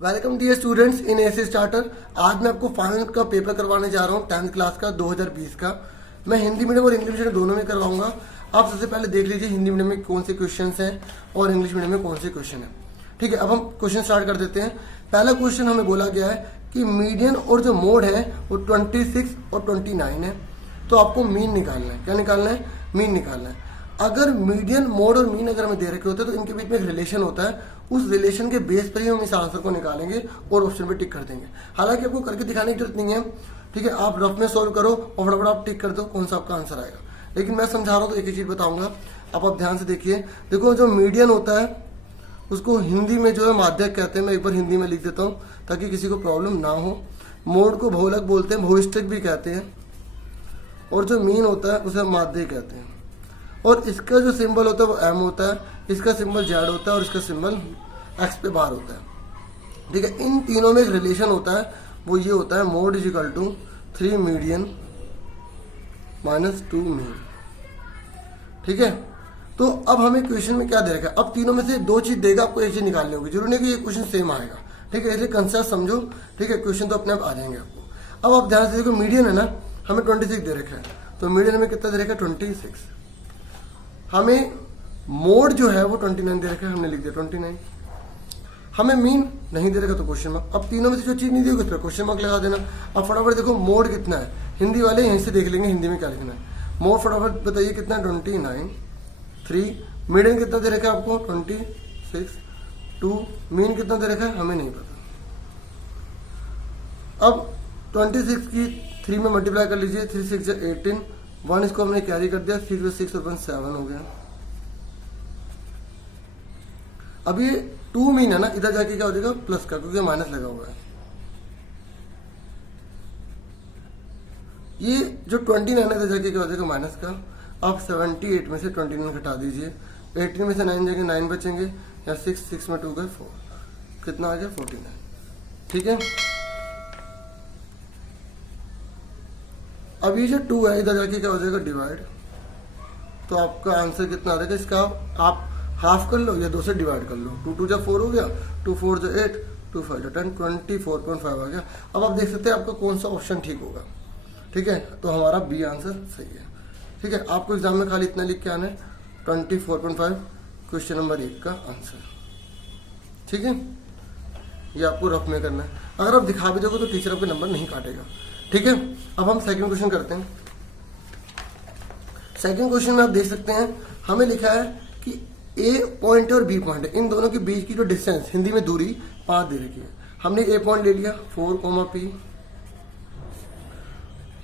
Welcome dear students in AC starter. आज मैं आपको फाइनल का पेपर करवाने जा रहा हूँ 10th क्लास का 2020 का। मैं हिंदी मीडियम और इंग्लिश मीडियम दोनों में करवाऊंगा। आप सबसे पहले देख लीजिए हिंदी मीडियम में कौन से क्वेश्चन हैं और इंग्लिश मीडियम में कौन से क्वेश्चन हैं। ठीक है, अब हम क्वेश्चन स्टार्ट कर देते हैं। पहला क्वेश्चन हमें बोला गया है कि मीडियन और जो मोड है वो 26 और 29 है, तो आपको मीन निकालना है। क्या निकालना है? मीन निकालना है। अगर मीडियन, मोड और मीन अगर हमें दे रखे होते हैं तो इनके बीच में एक रिलेशन होता है, उस रिलेशन के बेस पर ही हम इस आंसर को निकालेंगे और ऑप्शन पे टिक कर देंगे। हालांकि आपको करके दिखाने की जरूरत नहीं है, ठीक है, आप रफ में सॉल्व करो और फटाफट आप टिक कर दो कौन सा आपका आंसर आएगा। लेकिन मैं समझा रहा हूँ तो एक ही चीज बताऊंगा, आप ध्यान से देखिए। देखो, जो मीडियन होता है उसको हिंदी में जो है माध्यक कहते हैं। मैं एक बार हिंदी में लिख देता हूँ ताकि किसी को प्रॉब्लम ना हो। मोड को बहुलक बोलते हैं, बहुष्टक भी कहते हैं, और जो मीन होता है उसे माध्य कहते हैं। और इसका जो सिंबल होता है वो एम होता है, इसका सिंबल जेड होता है और इसका सिंबल एक्स पे बार होता है। ठीक है, इन तीनों में एक रिलेशन होता है, वो ये होता है mode is equal to 3 median minus 2 mean. ठीक है, तो अब हमें क्वेश्चन में क्या दे रखा है? अब तीनों में से दो चीज देगा, आपको एक चीज निकालनी होगी। जरूरी नहीं कि ये क्वेश्चन सेम आएगा, ठीक है, इसलिए कंसेप्ट समझो। ठीक है, क्वेश्चन तो अपने आप आ जाएंगे आपको। अब आप ध्यान से देखो, मीडियन है ना, हमें 26 दे रखा है, तो मीडियन हमें कितना दे रखा है? 26। हमें मोड जो है वो 29 दे रखा है, हमने लिख दिया 29। हमें मीन नहीं दे रखा तो क्वेश्चन मार्क। अब तीनों में से जो चीज नहीं दी होगी उस पर क्वेश्चन मार्क लगा देना। अब फटाफट देखो मोड कितना है, हिंदी वाले यहीं से देख लेंगे हिंदी में क्या लिखना है। मोड फटाफट बताइए कितना है? 29। 3 मीडियन कितना दे रखा है आपको? 26। 2 मीन कितना दे रखा है? हमें नहीं पता। अब 26 की 3 में मल्टीप्लाई कर लीजिए, 3 6 18, 1 इसको हमने कैरी कर दिया, 6 6 और 1 7 हो गया। अब ये 2 मीन है ना, इधर जाके क्या हो जाएगा? प्लस का, क्योंकि माइनस लगा हुआ है। ये जो 29 है इधर जाके क्या हो जाएगा? माइनस का। आप 78 में से 29 घटा दीजिए, 18 में से 9 जाएंगे, 9 बचेंगे, या 6 में 2 गए 4, कितना आ गया? 49। ठीक है, अब ये जो 2 है इधर जाके क्या हो जाएगा? डिवाइड। तो आपका आंसर कितना आ जाएगा? इसका आप हाफ कर लो या 2 से डिवाइड कर लो। 2 2 जा 4 हो गया, 2 4 जा 8, 2 5 जा 10, 24.5 आ गया। अब आप देख सकते हैं आपका कौन सा ऑप्शन ठीक होगा। ठीक है, तो हमारा बी आंसर सही है। ठीक है, आपको एग्जाम में खाली इतना लिख के आना है, 24.5 क्वेश्चन नंबर 1 का आंसर। ठीक है, ये आपको रफ में करना है। अगर आप दिखा भी दोगे तो टीचर आपके नंबर नहीं काटेगा। ठीक है, अब हम सेकंड क्वेश्चन करते हैं। सेकंड क्वेश्चन में आप देख सकते हैं हमें लिखा है कि ए पॉइंट और बी पॉइंट है, इन दोनों के बीच की जो डिस्टेंस, हिंदी में दूरी 5 दे रखी है। हमने ए पॉइंट ले लिया 4, पी,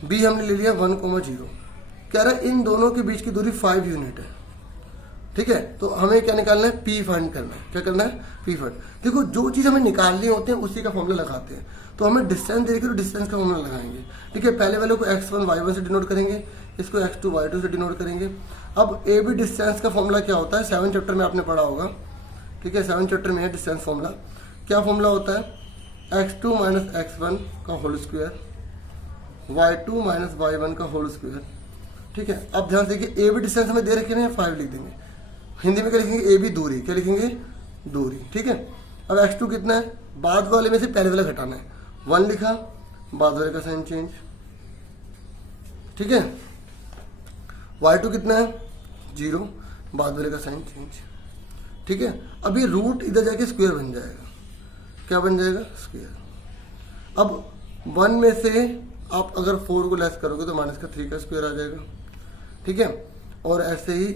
बी हमने ले लिया 1, 0। कह रहा है इन दोनों के बीच की दूरी 5 यूनिट है। ठीक है, तो हमें क्या निकालना है? पी फाइंड करना है। क्या करना है? P find. देखो, जो चीज हमें निकालनी होते हैं उसी का फॉर्मूला लगाते हैं। तो हमें डिस्टेंस देखिए तो डिस्टेंस का फॉर्मूला लगाएंगे। ठीक है, पहले वाले को x1 y1 से डिनोट करेंगे, इसको x2 y2 से डिनोट करेंगे। अब ए बी डिस्टेंस का फॉर्मूला क्या होता है? 7 चैप्टर में आपने पढ़ा होगा। ठीक है, 7 चैप्टर में है डिस्टेंस फॉर्मूला। क्या फॉर्मूला होता है? x2 माइनस x1 का whole square, y2 minus y1 का होल स्क्वायर। ठीक है, अब ध्यान से देखिए, ए बी डिस्टेंस हमें दे रखे हैं, 5 लिख देंगे। हिंदी में क्या लिखेंगे? ए बी दूरी। क्या लिखेंगे? दूरी। ठीक है, अब x2 कितना है? बाद वाले में से पहले वाला घटाना है। 1 लिखा, बाद वाले का साइन चेंज। ठीक है, y2 कितना है? 0, बाद वाले का साइन चेंज। ठीक है, अब ये रूट इधर जाके स्क्वायर बन जाएगा। क्या बन जाएगा? स्क्वायर। अब 1 में से आप अगर 4 को लेस करोगे तो माइनस का 3 का स्क्वायर आ जाएगा। ठीक है, और ऐसे ही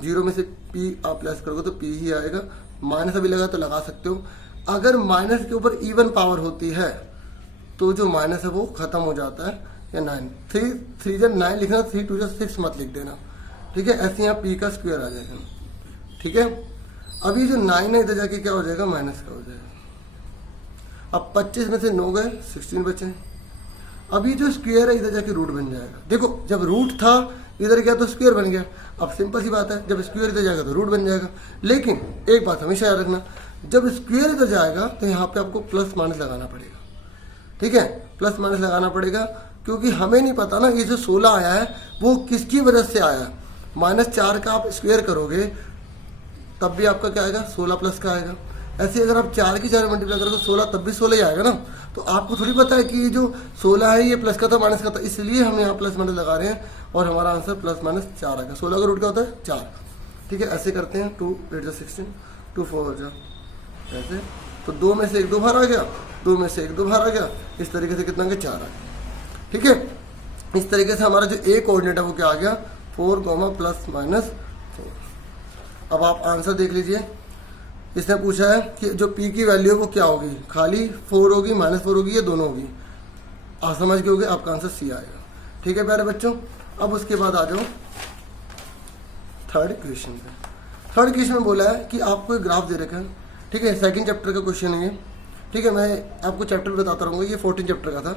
0 में से p आप लेस करोगे तो p ही आएगा। माइनस अभी लगा तो लगा सकते हो। अगर माइनस के ऊपर इवन पावर होती है तो जो माइनस है वो खत्म हो जाता है। या 9, 3 3 जा 9 लिखना, 3 2 जा 6 मत लिख देना। ठीक है, ऐसे यहाँ p का स्क्वायर आ जाएगा। ठीक है, अभी जो 9 है इधर जाके क्या हो जाएगा? माइनस का हो जाएगा। अब 25 में से 9 गए, 16 बचे। अभी जो स्क्वायर है इधर जाके रूट बन जाएगा। देखो, जब रूट था इधर गया तो स्क्वायर बन गया। अब सिंपल सी बात है, जब स्क्वायर इधर जाएगा तो रूट बन जाएगा। लेकिन एक बात हमेशा याद रखना, जब स्क्वायर इधर जाएगा तो यहाँ पे आपको प्लस माइनस लगाना पड़ेगा। ठीक है, प्लस माइनस लगाना पड़ेगा, क्योंकि हमें नहीं पता ना ये जो 16 आया है वो किसकी वजह से आया है। -4 का आप स्क्वायर करोगे तब भी आपका क्या आएगा? 16 प्लस का आएगा। ऐसे अगर आप 4 की 4 मल्टीप्लाई करो तो 16, तब भी 16 ही आएगा ना। तो आपको थोड़ी पता है कि ये जो 16 है ये प्लस का था माइनस का था, इसलिए हम यहाँ प्लस माइनस लगा रहे हैं और हमारा आंसर प्लस माइनस 4 आएगा। 16 का रूट क्या होता है 4। ठीक है, ऐसे करते हैं 2 8 16, 2 4 ऐसे, तो 2 में से 1 2 बाहर आ गया, 2 में से 1 2 बाहर आ गया, इस तरीके से कितना आ गया 4 आ गया। ठीक है, इस तरीके से हमारा जो ए कोऑर्डिनेट है वो क्या आ गया 4, प्लस माइनस 4। अब आप आंसर देख लीजिए, इसने पूछा है कि जो पी की वैल्यू है वो क्या होगी, खाली 4 होगी, -4 होगी, या दोनों होगी। आप समझ गए होगे, आपका आंसर सी आएगा। ठीक है प्यारे बच्चों, अब उसके बाद आ जाओ थर्ड क्वेश्चन पे। थर्ड क्वेश्चन में बोला है कि आपको एक ग्राफ दे रखा है। ठीक है, सेकंड चैप्टर का क्वेश्चन है ये। ठीक है, मैं आपको चैप्टर बताता रहूँगा, ये 14 चैप्टर का था।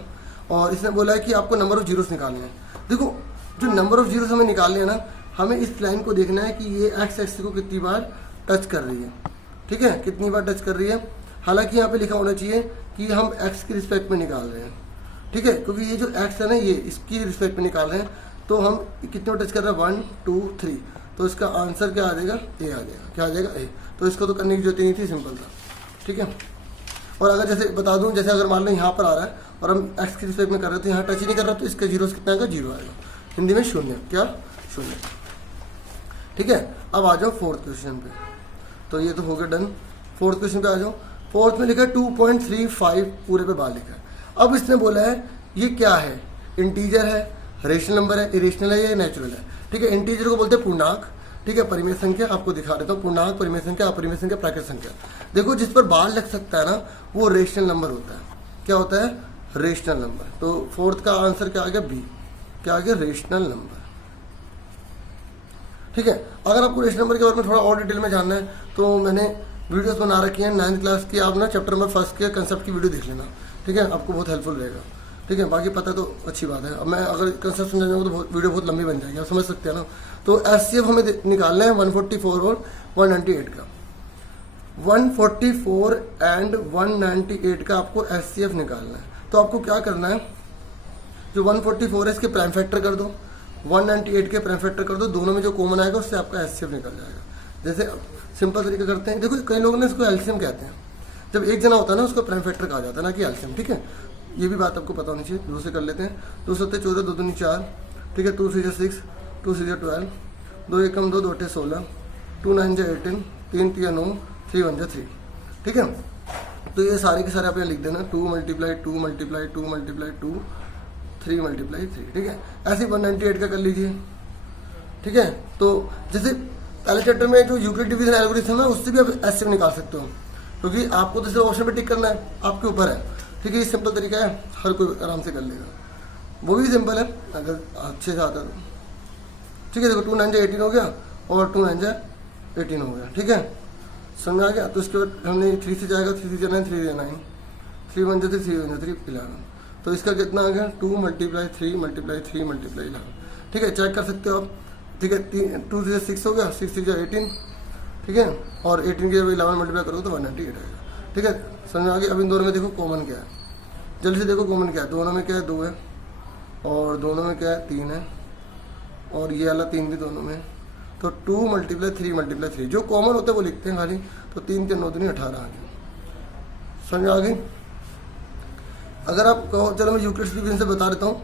और इसने बोला है कि आपको नंबर ऑफ जीरोस निकालने हैं। देखो, जो नंबर ऑफ जीरोस हमें निकालने हैं ना, हमें इस लाइन को देखना है कि ये एक्स एक्सिस को कितनी बार टच कर रही है। ठीक है, कितनी बार टच कर रही है। हालांकि यहाँ पे लिखा होना चाहिए कि हम एक्स की रिस्पेक्ट में निकाल रहे हैं। ठीक है, क्योंकि ये जो एक्स है ना, ये इसकी रिस्पेक्ट में निकाल रहे हैं, तो हम कितने बार टच कर रहे हैं 1 2 3, तो इसका आंसर क्या आ जाएगा ए आ जाएगा। क्या आ जाएगा ए। तो इसको तो करने की जरूरत ही नहीं थी, सिंपल था। ठीक है, और अगर जैसे बता दूं, जैसे अगर मान लो यहाँ पर आ रहा है और हम एक्स की रिस्पेक्ट में कर रहे थे, यहाँ टच ही नहीं कर रहा, तो इसका जीरो कितना आएगा 0 आएगा। हिंदी में शून्य, क्या 0। ठीक है, अब आ जाओ फोर्थ क्वेश्चन पे। तो ये तो हो गया डन। फोर्थ क्वेश्चन पे आ जाओ। फोर्थ में लिखा है 2.35 पूरे पे बार लिखा है। अब इसने बोला है ये क्या है, इंटीजर है, रेशनल नंबर है, इरेशनल है या नेचुरल है। ठीक है, इंटीजर को बोलते हैं पूर्णांक। ठीक है, परिमेय संख्या आपको दिखा देता हूँ, पूर्णांक, परिमेय संख्या, अपरिमेय संख्या, प्राकृत संख्या। देखो, जिस पर बार लग सकता है ना, वो रेशनल नंबर होता है। क्या होता है, रेशनल नंबर। तो फोर्थ का आंसर क्या आ गया बी। क्या आ गया, रेशनल नंबर। ठीक है, अगर आपको रेशनल नंबर के बारे में थोड़ा और डिटेल में जानना है तो मैंने वीडियोस बना रखी हैं 9th क्लास की। आप ना चैप्टर नंबर 1 के कंसेप्ट की वीडियो देख लेना। ठीक है, आपको बहुत हेल्पफुल रहेगा। ठीक है, बाकी पता तो अच्छी बात है। अब मैं अगर कंसेप्ट समझा जाऊँगा तो वीडियो बहुत लंबी बन जाएगी, आप समझ सकते हैं ना। तो एचसीएफ हमें निकालना है 144 और 198 का। 144 एंड 198 का आपको एचसीएफ निकालना है। तो आपको क्या करना है, जो 144 है इसके प्राइम फैक्टर कर दो, 198 के प्राइम फैक्टर कर दो, दोनों में जो कॉमन आएगा उससे आपका एचसीएफ निकल जाएगा। जैसे सिंपल तरीका करते हैं, देखो कई लोग ना इसको एलसीएम कहते हैं। जब एक जना होता है ना उसको प्राइम फैक्टर कहा जाता है, ना कि एलसीएम। ठीक है, ये भी बात आपको पता होनी चाहिए। दूसरे कर लेते हैं। 2 7 14, 2 दूनी 4। ठीक है, 2 3 6, 2 6 12, 2 1 2, 2 8 16, 2 9 18, 3 3 9, 3 1 3। ठीक है, तो ये सारे के सारे आप यहाँ लिख देना, 2 × 2 × 2 × 2, 3 × 3। ठीक है, ऐसे 198 का कर लीजिए। ठीक है, तो जैसे पहले चैप्टर में जो यूक्लिड डिवीजन एल्गोरिथम है उससे भी आप एचसीएफ निकाल सकते हो, क्योंकि आपको तो सिर्फ ऑप्शन पे टिक करना है, आपके ऊपर है। ठीक है, ये सिंपल तरीका है, हर कोई आराम से कर लेगा। वो भी सिंपल है अगर अच्छे से आता है तो। ठीक है, देखो 2 9 18 हो गया और 2 9 18 हो गया। ठीक है, समझ आ गया। तो इसके बाद हमने 3 से जाएगा, 3 से 9, 3 से 9, 3 1 3, 3 1 3 11। तो इसका कितना आ गया 2 × 3 × 3 × 11। ठीक है, चेक कर सकते हो आप। ठीक है, 2 से 6 हो गया, 6 से 18। ठीक है, और 18 के 11 मल्टीप्लाई करोगे तो 198 आएगा। ठीक है, समझ में आ गया। अब इन दोनों में देखो कॉमन क्या है, जल्दी से देखो कॉमन क्या है। दोनों में क्या है 2 है, और दोनों में क्या है 3 है, और ये वाला 3 भी दोनों में। तो 2 × 3 × 3 जो कॉमन होता है वो लिखते हैं खाली। तो 3 3 9 2 18 आ गया। समझ आ गई। अगर आप कहो चलो मैं यूक्लिड डिवीजन से बता देता हूँ।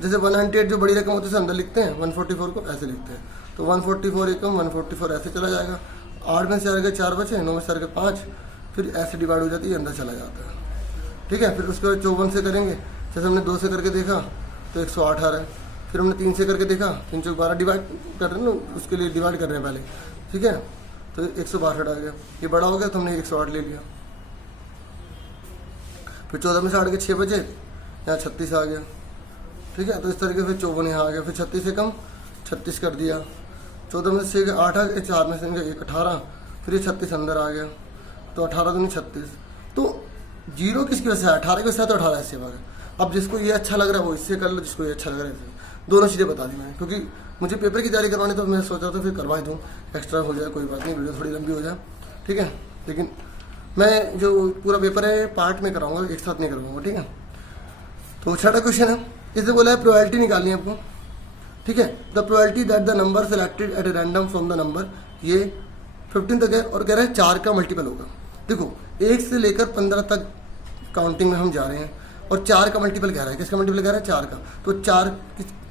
जैसे 198 जो बड़ी रकम होती है उसे अंदर लिखते हैं, 144 को ऐसे लिखते हैं। तो 144 एकम 144 ऐसे चला जाएगा। 8 में से आ गए 4 बचे, 9 में से आ गए 5, फिर ऐसे डिवाइड हो जाती है, अंदर चला जाता है। ठीक है, फिर उसके बाद 54 से करेंगे। जैसे हमने 2 से करके देखा तो 108 आ रहा है। फिर हमने 3 से करके देखा, 3 चौक 12 डिवाइड कर रहे हैं ना, उसके लिए डिवाइड कर रहे हैं पहले। ठीक है, तो 162 आ गया। ये बड़ा हो गया तो हमने 108 ले लिया। फिर 14 में से 8 के 6 बचे, यहाँ 36 आ गया। ठीक है, तो इस तरीके से फिर 54 यहाँ आ गया। फिर 36 से कम 36 कर दिया। 14 में से 8 आ गया, 4 में से 1 18, फिर ये 36 अंदर आ गया। तो 18 दूनी 36। तो जीरो किसकी वजह से है, 18 की वजह से, तो 18 ऐसे आ गया। अब जिसको ये अच्छा लग रहा है वो इससे कर लो, जिसको ये अच्छा लग रहा है इससे। दोनों चीज़ें बता दी मैंने, क्योंकि मुझे पेपर की तैयारी करवानी, तो मैं सोचा तो फिर करवा ही दूँ, एक्स्ट्रा हो जाए कोई बात नहीं, वीडियो थोड़ी लंबी हो जाए। ठीक है, लेकिन मैं जो पूरा पेपर है पार्ट में कराऊंगा, एक साथ नहीं करवाऊंगा। ठीक है, तो छठा क्वेश्चन है, इससे बोला है प्रोबेबिलिटी निकालनी है आपको। ठीक है, the probability that the number selected at a random from the number, ये 15 तक है और कह रहा है 4 का मल्टीपल होगा। देखो 1 से लेकर 15 तक काउंटिंग में हम जा रहे हैं और 4 का मल्टीपल कह रहा है। किसका मल्टीपल कह रहा है? 4 का। तो 4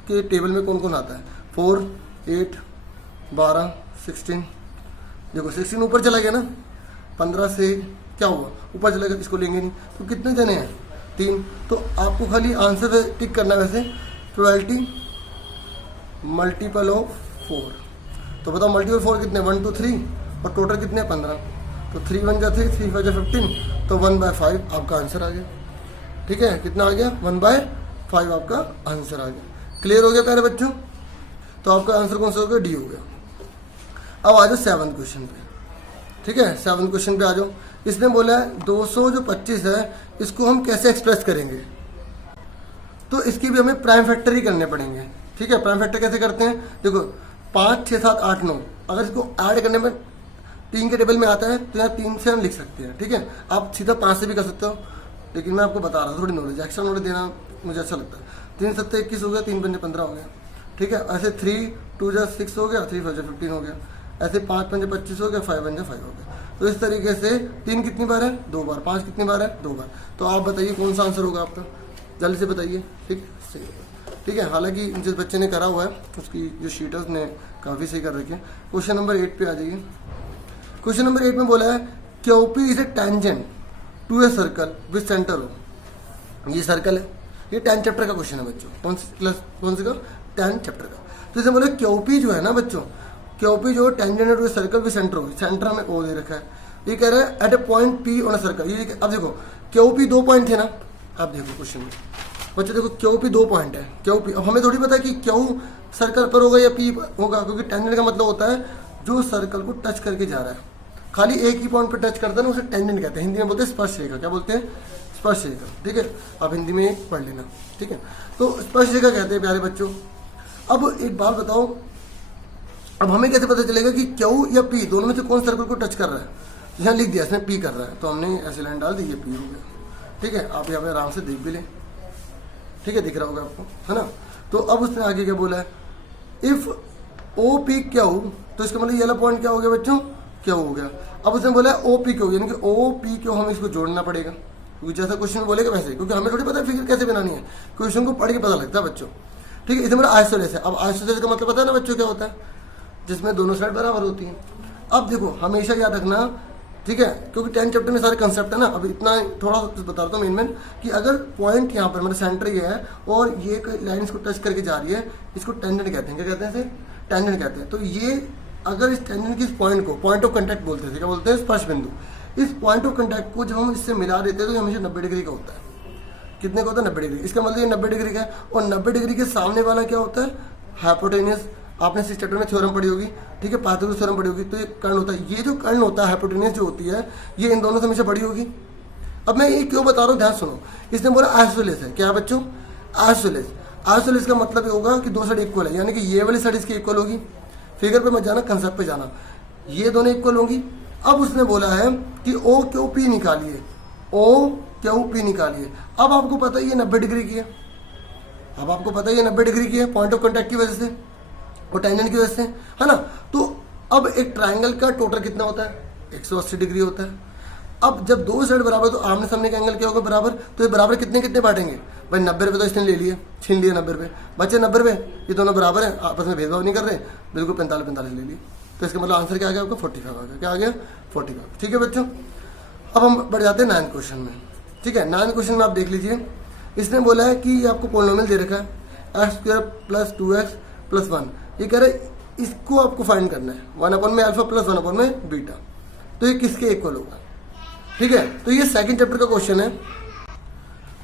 के टेबल में कौन कौन आता है? 4, 8, 12, 16। देखो 16 ऊपर चला गया ना, 15 से क्या हुआ? ऊपर चला गया, इसको लेंगे नहीं। तो कितने जने हैं? 3। तो आपको खाली आंसर टिक करना है वैसे, प्रोबेबिलिटी मल्टीपल ऑफ 4। तो बताओ मल्टीपल 4 कितने? 1, 2, 3 और टोटल कितने? 15। तो 3 1 जा 3, 3 5 जा 15, तो 1/5 आपका आंसर आ गया। ठीक है, कितना आ गया? 1/5 आपका आंसर आ गया। क्लियर हो गया प्यारे बच्चों? तो आपका आंसर कौन सा हो गया? डी हो गया। अब आ जाओ 7th क्वेश्चन पे। ठीक है, 7th क्वेश्चन पे आ जाओ। इसने बोला है 225 है, इसको हम कैसे एक्सप्रेस करेंगे? तो इसकी भी हमें प्राइम फैक्टर ही करने पड़ेंगे। ठीक है, प्राइम फैक्टर कैसे करते हैं? देखो 5, 6, 7, 8, 9, अगर इसको ऐड करने में 3 के टेबल में आता है तो यहाँ 3 से हम लिख सकते हैं। ठीक है, आप सीधा 5 से भी कर सकते हो, लेकिन मैं आपको बता रहा हूँ थोड़ी नॉलेज, एक्स्ट्रा नॉलेज देना मुझे अच्छा लगता है। 3 7 21 हो गया, 3 5 15 हो गया। ठीक है, ऐसे 3 2 जा 6 हो गया, 3 5 जा 15 हो गया, ऐसे 5 5 जा 25 हो गया, 5 1 जा 5 हो गया। तो इस तरीके से 3 कितनी बार है? 2 बार। 5 कितनी बार है? 2 बार। तो आप बताइए कौन सा आंसर होगा आपका, जल्दी से बताइए। ठीक, सही है। ठीक है, हालांकि जिस बच्चे ने करा हुआ है उसकी जो शीट है उसने काफ़ी सही कर रखी है। क्वेश्चन नंबर 8 पे आ जाइए। क्वेश्चन नंबर 8 में बोला है QP is a tangent to a circle with centre O. ये सर्कल है, ये 10 चैप्टर का क्वेश्चन है बच्चों। कौन से का? 10 चैप्टर का। तो इसे बोले क्यूपी जो है ना बच्चों, क्यूपी जो tangent to a circle with centre O, centre में ओ दे रखा है। ये कह रहा है at a point P on a circle. ये अब देखो क्यूपी 2 पॉइंट थे ना, अब देखो क्वेश्चन में बच्चों देखो क्यूपी 2 पॉइंट है। क्यूपी, अब हमें थोड़ी पता है कि क्यू सर्कल पर होगा या पी होगा, क्योंकि टेंजेंट का मतलब होता है जो सर्कल को टच करके जा रहा है। खाली एक ही पॉइंट पर टच करता है ना, उसे टेंजेंट कहते हैं। हिंदी में बोलते हैं स्पर्श रेखा। क्या बोलते हैं? स्पर्श रेखा। ठीक है, आप हिंदी में एक पढ़ लेना। ठीक है, तो स्पर्श रेखा कहते हैं प्यारे बच्चों। अब एक बात बताओ, अब हमें कैसे पता चलेगा कि क्यू या पी दोनों में से कौन सर्कल को टच कर रहा है? यहाँ लिख दिया इसने पी कर रहा है, तो हमने ऐसे लाइन डाल दी, ये पी हो गया। ठीक है, आप यहाँ पे आराम से देख भी लें। ठीक है, दिख रहा होगा आपको, है ना? तो अब उसने आगे क्या बोला है? इफ ओ पी क्यू, तो इसका मतलब ये वाला पॉइंट क्या हो गया बच्चों? क्यू हो गया। अब उसने बोला है ओ पी क्यू, यानी कि ओ पी क्यू हमें इसको जोड़ना पड़ेगा, क्योंकि जैसा क्वेश्चन में बोलेगा वैसे, क्योंकि हमें थोड़ी पता है फिगर कैसे बनानी है, क्वेश्चन को पढ़ के पता लगता है बच्चों। ठीक है, इसमें बोला आइसोलेस है। अब आइसोलेस का मतलब पता है ना बच्चों क्या होता है? जिसमें दोनों साइड बराबर होती हैं। अब देखो हमेशा याद रखना, ठीक है, क्योंकि 10 चैप्टर में सारे कंसेप्ट है ना। अब इतना थोड़ा बता रहा हूँ मेन कि अगर पॉइंट यहाँ पर मतलब सेंटर ये है और ये लाइन इसको टच करके जा रही है, इसको टेंजेंट कहते हैं। क्या कहते हैं इसे? टेंजेंट कहते हैं। तो ये अगर इस टेंजेंट की इस पॉइंट को पॉइंट ऑफ कॉन्टैक्ट बोलते थे, क्या बोलते हैं? स्पर्श बिंदु। इस पॉइंट ऑफ कॉन्टैक्ट को जब हम इससे मिला देते हैं तो ये हमेशा 90 डिग्री का होता है। कितने का होता है? 90 डिग्री। इसका मतलब ये 90 डिग्री का है। और 90 डिग्री के सामने वाला क्या होता है? हाइपोटेनियस। आपने 6 चैप्टर में थ्योरम पढ़ी होगी। ठीक है, पाइथागोरस थ्योरम पढ़ी होगी। तो ये कर्ण होता है, ये जो कर्ण होता है हाइपोटेनियस जो होती है, ये इन दोनों से हमेशा बड़ी होगी। अब मैं ये क्यों बता रहा हूँ, ध्यान सुनो। इसने बोला आइसोलेस है। क्या बच्चों? आइसोलेस। आइसोलेस का मतलब ये होगा कि दो साइड इक्वल है, यानी कि ये वाली साइड इसकी इक्वल होगी। फिगर पे मत जाना, कंसेप्ट पे जाना। ये दोनों इक्वल होंगी। अब उसने बोला है कि ओ क्यू पी निकालिए, ओ क्यू पी निकालिए। अब आपको पता है ये 90 डिग्री की है। अब आपको पता है ये 90 डिग्री की है, पॉइंट ऑफ कॉन्टैक्ट की वजह से और टेंजेंट की वजह से, है ना? तो अब एक ट्रायंगल का टोटल कितना होता है? 180 डिग्री होता है। अब जब दो साइड बराबर तो आमने सामने का एंगल क्या होगा? बराबर। तो ये बराबर कितने कितने बांटेंगे भाई? 90 रुपये तो इसने ले लिए, छीन लिए 90 रुपये, बच्चे 90 रुपये। ये दोनों बराबर है, आपस में भेदभाव नहीं कर रहे, बिल्कुल 45 ले लिए। तो इसका मतलब आंसर क्या आ गया आपका? 45 आ गया। क्या आ गया? 45। ठीक है बच्चों, अब हम बढ़ जाते हैं 9th क्वेश्चन में। ठीक है, 9th क्वेश्चन में आप देख लीजिए। इसने बोला है कि आपको पॉलिनोमियल दे रखा है x² + 2x + 1। ये कह रहा है इसको आपको फाइंड करना है 1/α + 1/β। तो ये किसके इक्वल होगा? ठीक है, तो ये सेकंड चैप्टर का क्वेश्चन है।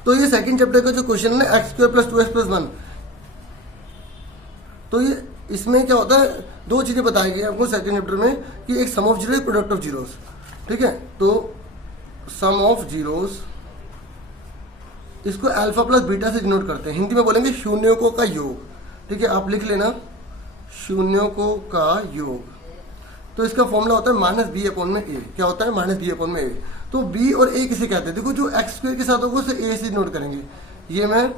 तो ये सेकंड चैप्टर का जो क्वेश्चन है ना, x² + 2x + 1, तो ये इसमें क्या होता है? दो चीजें बताई गई आपको सेकंड चैप्टर में कि एक sum of zero, product of zeros. ठीक है, तो सम ऑफ जीरोस इसको α + β से डिनोट करते हैं। हिंदी में बोलेंगे शून्यों का योग। ठीक है, आप लिख लेना शून्यों का योग। तो इसका फॉर्मूला होता है -b/a। क्या होता है? -b/a। तो b और a किसे कहते हैं? देखो जो x² के साथ होगा उसे a से नोट करेंगे। ये मैं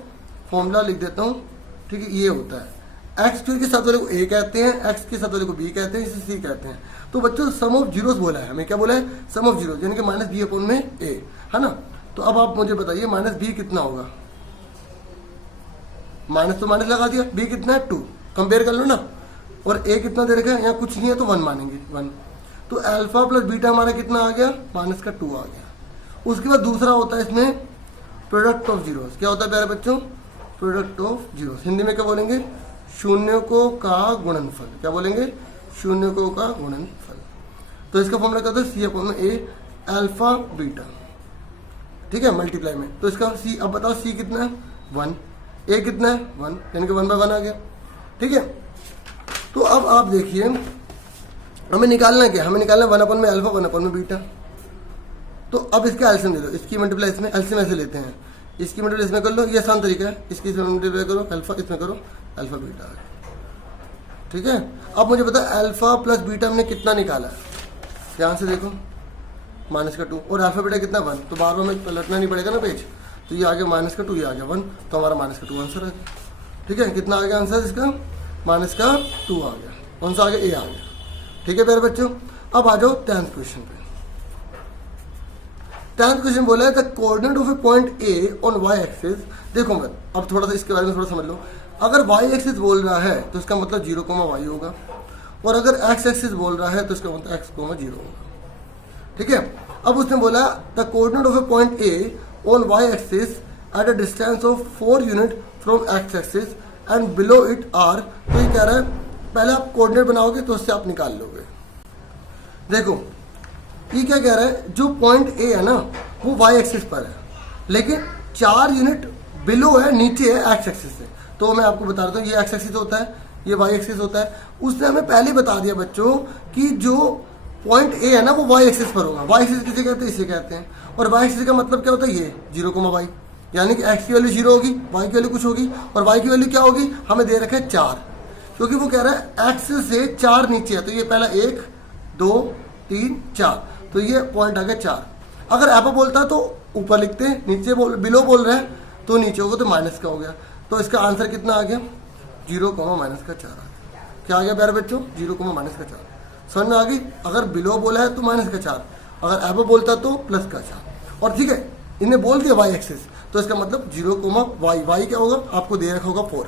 फॉर्मूला लिख देता हूँ। ठीक है, ये होता है एक्स स्क्वायर के साथ वाले को ए कहते हैं, एक्स के साथ वाले को बी कहते हैं, इसे सी कहते हैं। तो बच्चों सम ऑफ जीरोस बोला है हमें, क्या बोला है? सम ऑफ जीरोस, यानी कि माइनस बी अपॉन में ए, है ना। तो अब आप मुझे बताइए माइनस बी कितना होगा? माइनस तो माइनस लगा दिया, बी कितना है? 2, कंपेयर कर लो ना। और ए कितना दे रखा है? यहाँ कुछ नहीं है तो 1 मानेंगे, 1। तो अल्फा प्लस बीटा हमारा कितना आ गया? माइनस का 2 आ गया। उसके बाद दूसरा होता है इसमें प्रोडक्ट ऑफ जीरोस। क्या होता है प्यारे बच्चों? Product of zeros. हिंदी में क्या बोलेंगे? शून्यकों का गुणनफल। क्या बोलेंगे? शून्यकों का गुणनफल। तो इसका फॉर्मूला क्या होता है? सी अपॉन में ए अल्फा बीटा, ठीक है, मल्टीप्लाई में। तो इसका सी, अब बताओ सी कितना है? 1, ए कितना है? 1, यानी कि 1/1 आ गया, ठीक है। तो अब आप देखिए हमें निकालना क्या? हमें निकालना 1 अपॉन में अल्फा, 1 अपॉन में बीटा। तो अब इसका एल्सियम ले लो, इसकी मल्टीप्लाई इसमें, एल्सियम ऐसे लेते हैं, इसकी मल्टीप्लाई इसमें कर लो, ये आसान तरीका है। इसकी इसमें मल्टीप्लाई करो अल्फा, इसमें करो अल्फा बीटा, ठीक है। अब मुझे पता है अल्फा प्लस बीटा हमने कितना निकाला है, ध्यान से देखो, माइनस का 2, और अल्फा बीटा कितना? 1। तो बार बार में पलटना नहीं पड़ेगा ना पेज। तो ये आ गया माइनस का 2, ये आ गया 1, तो हमारा माइनस का 2 आंसर आ गया, ठीक है। कितना आ गया आंसर इसका? माइनस का 2 आ गया। कौन सा आ गया? ए आ गया, ठीक है प्यारे बच्चों। अब आ जाओ 10th क्वेश्चन पे। 10th क्वेश्चन बोला है the coordinate of a point A on y axis. देखो मत, अब थोड़ा सा इसके बारे में थोड़ा समझ लो। अगर वाई एक्सिस बोल रहा है तो इसका मतलब 0, y होगा, और अगर एक्स एक्सिस बोल रहा है तो इसका मतलब x, 0 होगा, ठीक है। अब उसने बोला the coordinate of a point A on y axis at a distance of 4 unit from x axis and below it are. तो ये कह रहा है पहले आप कोऑर्डिनेट बनाओगे तो उससे आप निकाल लोगे। देखो ये क्या कह रहा है, जो पॉइंट ए है ना वो वाई एक्सिस पर है, लेकिन 4 यूनिट बिलो है, नीचे है एक्स एक्सिस से। तो मैं आपको बता रहा हूँ ये एक्स एक्सिस होता है, ये वाई एक्सिस होता है। उसने हमें पहले बता दिया बच्चों कि जो पॉइंट ए है ना वो वाई एक्सिस पर होगा। वाई एक्सिस किसे कहते हैं? इसे कहते हैं। और वाई एक्सिस का मतलब क्या होता है? ये 0, y, यानी कि एक्स की वैल्यू 0 होगी, वाई की वैल्यू कुछ होगी, और वाई की वैल्यू क्या होगी? हमें दे रखा है 4, क्योंकि वो कह रहा है एक्स से 4 नीचे है। तो ये पहला 1, 2, 3, 4, तो ये पॉइंट आ गया 4। अगर एपो बोलता तो ऊपर लिखते हैं, नीचे बिलो बोल रहे हैं तो नीचे होगा, तो माइनस का हो गया। तो इसका आंसर कितना आ गया? 0, माइनस का 4 आ गया। क्या आ गया प्यारे बच्चों? 0, माइनस का 4। समझ में आ गई? अगर बिलो बोला है तो माइनस का 4, अगर एपो बोलता तो प्लस का 4। और ठीक है, इन्हें बोल दिया वाई एक्सिस, तो इसका मतलब 0, y, y क्या होगा? आपको दे रखा होगा 4,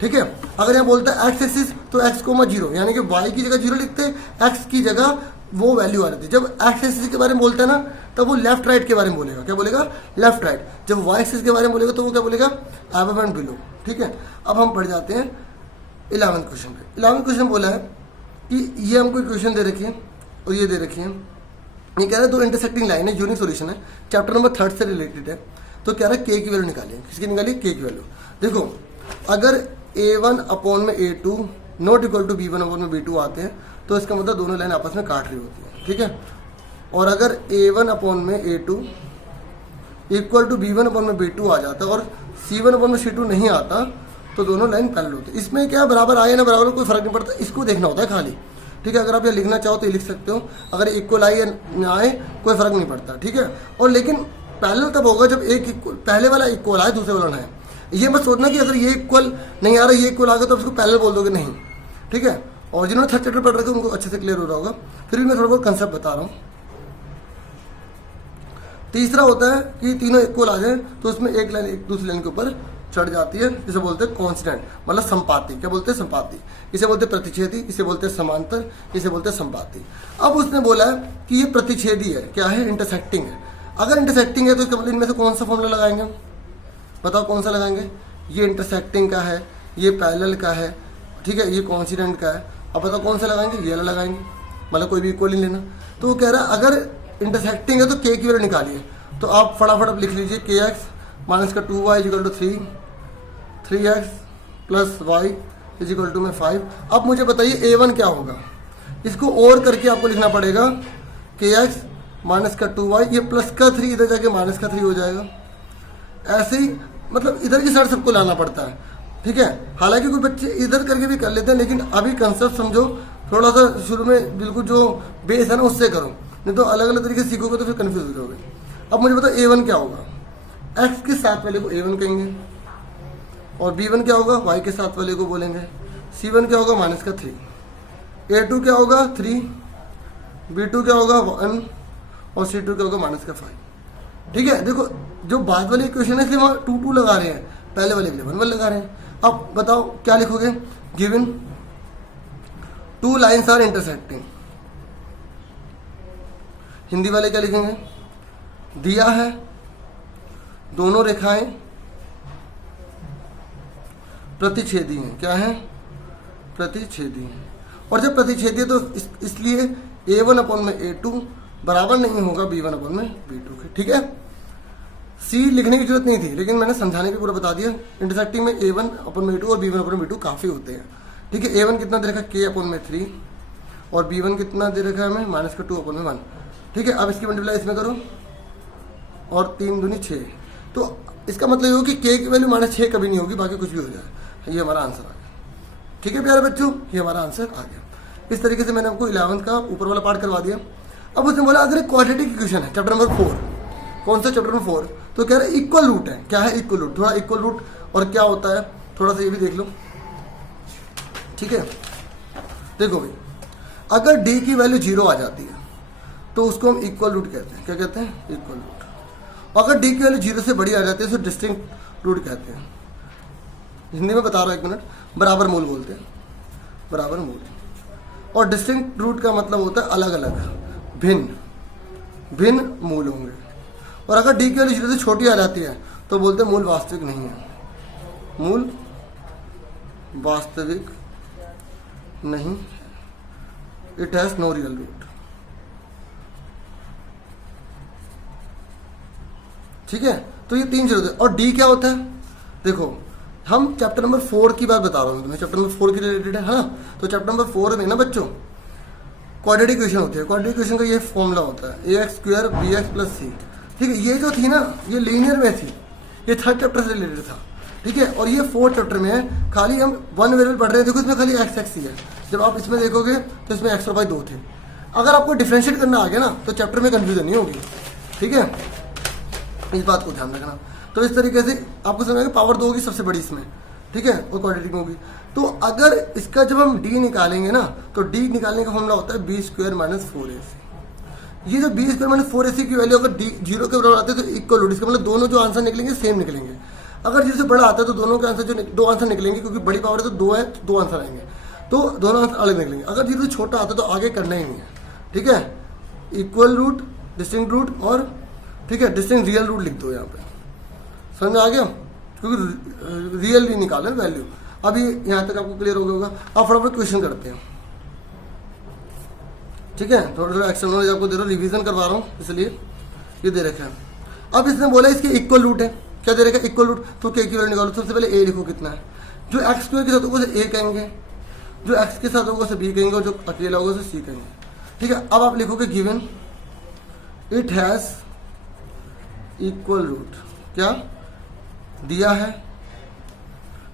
ठीक है। अगर यहाँ बोलता है एक्स एक्सिस तो x, 0, यानी कि y की जगह 0 लिखते हैं, x की जगह वो वैल्यू आ रही थी। जब एक्स एक्सिस के बारे में बोलता है ना तब वो लेफ्ट राइट के बारे में बोलेगा। क्या बोलेगा? Left right. जब वाई एक्सिस के बारे में बोलेगा तो वो क्या बोलेगा? अबव एंड बिलो, ठीक है। अब हम पढ़ जाते हैं 11th क्वेश्चन पे। 11th क्वेश्चन बोला है कि ये हमको क्वेश्चन दे रखी है और ये दे रखी है। ये कह रहा है 2 इंटरसेक्टिंग लाइन है, यूनिक सॉल्यूशन है, चैप्टर नंबर 3 से रिलेटेड है। तो कह रहा है के की वैल्यू निकालिए। किसकी निकालिए? के की वैल्यू। देखो अगर a1 अपॉन में a2 not equal to b1 upon में b2 आते हैं तो इसका मतलब दोनों लाइन आपस में काट रही होती है, ठीक है। और अगर a1 अपॉन में a2 equal to b1 upon में b2 आ जाता और c1 अपॉन में c2 नहीं आता तो दोनों लाइन पैरेलल होती है। इसमें क्या बराबर आए ना बराबर कोई फर्क नहीं पड़ता, इसको देखना होता है खाली, ठीक है। अगर आप ये लिखना चाहो तो ये लिख सकते हो, अगर इक्वल आए या ना आए कोई फर्क नहीं पड़ता, ठीक है। और लेकिन पैरेलल तब होगा जब एक इक्वल, पहले वाला इक्वल आए दूसरे वाला ना आए। ये मत सोचना कि अगर ये इक्वल नहीं आ रहा ये इक्वल आ गया तो उसको पैरेलल बोल दोगे, नहीं, ठीक है। और जिन्होंने 3rd चैप्टर पढ़ रखे उनको अच्छे से क्लियर हो रहा होगा, फिर भी मैं थोड़ा बहुत कंसेप्ट बता रहा हूँ। तीसरा होता है कि तीनों इक्वल आ जाए तो उसमें एक लाइन एक दूसरी लाइन के ऊपर चढ़ जाती है, जिसे बोलते हैं कॉन्स्टेंट, मतलब संपाती। क्या बोलते हैं? संपाती। इसे बोलते हैं प्रतिच्छेदी, इसे बोलते हैं समांतर, इसे बोलते हैं संपाती। अब उसने बोला है कि ये प्रतिच्छेदी है, क्या है? इंटरसेक्टिंग है। अगर इंटरसेक्टिंग है तो इसका मतलब इनमें से कौन सा फॉर्मूला लगाएंगे? बताओ कौन सा लगाएंगे? ये इंटरसेक्टिंग का है, ये पैरेलल का है, ठीक है, ये कॉन्स्टेंट का है। अब बताओ कौन सा लगाएंगे? ये वाला लगाएंगे, मतलब कोई भी इक्वल नहीं लेना। तो वो कह रहा है अगर इंटरसेक्टिंग है तो के की वैल्यू निकालिए। तो आप फटाफट अब लिख लीजिए के एक्स माइनस का 2y is equal to 3x plus y is equal to में 5। अब मुझे बताइए a1 क्या होगा? इसको और करके आपको लिखना पड़ेगा के एक्स माइनस का 2y, ये प्लस का 3 इधर जाके माइनस का 3 हो जाएगा। ऐसे ही मतलब इधर की साइड सबको लाना पड़ता है, ठीक है। हालांकि कुछ बच्चे इधर करके भी कर लेते हैं, लेकिन अभी कंसेप्ट समझो, थोड़ा सा शुरू में बिल्कुल जो बेस है ना उससे करो, नहीं तो अलग अलग तरीके से सीखोगे तो फिर कन्फ्यूज हो जाओगे। अब मुझे बताओ a1 क्या होगा? x के साथ वाले को a1 कहेंगे और b1 क्या होगा? y के साथ वाले को बोलेंगे। C1 क्या होगा माइनस का 3, A2 क्या होगा 3, B2 क्या होगा 1 और C2 क्या होगा माइनस का 5। ठीक है, देखो जो बाद वाली इक्वेशन है इसलिए वहाँ 2 2 लगा रहे हैं, पहले वाले के लिए 1 1 लगा रहे हैं। अब बताओ क्या लिखोगे, given 2 lines are intersecting, Hindi वाले क्या लिखेंगे, दिया है दोनों रेखाएं प्रतिच्छेदी हैं, क्या है प्रतिच्छेदी हैं। और जब प्रतिच्छेदी है तो इसलिए A1 अपॉन में A2 बराबर नहीं होगा B1 अपॉन में B2 के। ठीक है, C लिखने की जरूरत नहीं थी लेकिन मैंने समझाने के पूरा बता दिया। इंटरसेक्टिंग में A1 अपॉन में A2 और B1 अपॉन में B2 काफ़ी होते हैं। ठीक है, A1 कितना दे रखा है K अपॉन में 3 और B1 कितना दे रखा है हमें माइनस का 2 अपॉन में 1। ठीक है, अब इसकी मल्टीप्लाई इसमें करो और 3 दूनी 6, तो इसका मतलब ये हो कि K की वैल्यू माइनस 6 कभी नहीं होगी, बाकी कुछ भी हो जाए। ये हमारा आंसर आ गया। ठीक है प्यारे बच्चों, ये हमारा आंसर आ गया। इस तरीके से मैंने आपको 11th का ऊपर वाला पार्ट करवा दिया। अब उसने बोला अगर एक क्वाड्रेटिक इक्वेशन है चैप्टर नंबर 4, कौन सा चैप्टर नंबर 4, तो कह रहे इक्वल रूट है। क्या है इक्वल रूट, थोड़ा इक्वल रूट और क्या होता है थोड़ा सा ये भी देख लो। ठीक है, देखो भाई अगर डी की वैल्यू 0 आ जाती है तो उसको हम इक्वल रूट कहते हैं। क्या कहते हैं, इक्वल रूट। अगर डी की वैल्यू 0 से बड़ी आ जाती है तो डिस्टिंक्ट रूट कहते हैं। हिंदी में बता रहा हूँ, 1 मिनट, बराबर मूल बोलते हैं, बराबर मूल। और डिस्टिंक्ट रूट का मतलब होता है अलग अलग, भिन्न भिन्न मूल होंगे। और अगर डी की वैल्यू 0 से छोटी आ जाती है तो बोलते हैं मूल वास्तविक नहीं है, मूल वास्तविक नहीं, it has no real root. ठीक है, तो ये 3 जरूरत है। और डी क्या होता है, देखो हम चैप्टर नंबर 4 की बात बता रहा हूँ तुम्हें, चैप्टर नंबर 4 के रिलेटेड है ना। तो चैप्टर नंबर 4 में ना बच्चों क्वाड्रेटिक इक्वेशन होती है। क्वाड्रेटिक इक्वेशन का ये फॉर्मूला होता है ax² bx + c। ठीक है, ये जो थी ना ये लीनियर में थी, ये 3rd चैप्टर से रिलेटेड था। ठीक है, और ये 4th चैप्टर में है। खाली हम 1 वेरिएबल पढ़ रहे हैं, देखो इसमें खाली x ही है। जब आप इसमें देखोगे तो इसमें x और y 2 थे। अगर आपको डिफ्रेंशिएट करना आ गया ना तो चैप्टर में कन्फ्यूजन नहीं होगी। ठीक है, इस बात को ध्यान रखना। तो इस तरीके से आपको समझ में पावर 2 होगी सबसे बड़ी इसमें। ठीक है, और क्वाड्रेटिक में होगी। तो अगर इसका जब हम डी निकालेंगे ना तो डी निकालने का फॉर्मूला होता है b² - 4ac। ये जो b² - 4ac की वैल्यू अगर डी 0 के बराबर आते हैं तो इक्वल रूट, इसका मतलब दोनों जो आंसर निकलेंगे सेम निकलेंगे। अगर 0 से बड़ा आता है तो दोनों के आंसर जो 2 आंसर निकलेंगे, क्योंकि बड़ी पावर है तो 2 है तो 2 आंसर आएंगे, तो दोनों आंसर अलग निकलेंगे। अगर 0 से छोटा आता है तो आगे करना ही नहीं है। ठीक है, इक्वल रूट, डिस्टिंक्ट रूट और ठीक है डिस्टिंक्ट रियल रूट लिख दो यहाँ पे। समझ में आ गया, क्योंकि रियल ही निकाले वैल्यू। अभी यहाँ तक आपको क्लियर हो गया होगा। अब फटाफट क्वेश्चन करते हैं। ठीक है, थोड़ा थोड़ा एक्स्ट्रा नॉलेज आपको दे रहा हूँ, रिवीजन करवा रहा हूँ इसलिए ये दे रखा है। अब इसने बोला इसके इक्वल रूट है, क्या दे रखा है इक्वल रूट, तो के की वैल्यू निकालो। सबसे पहले ए लिखो कितना है, जो x² के साथ होगा उसे ए कहेंगे, जो x के साथ होगा उसे बी कहेंगे और जो अकेला होगा उसे सी कहेंगे। ठीक है, अब आप लिखोगे given it has equal root, क्या दिया है।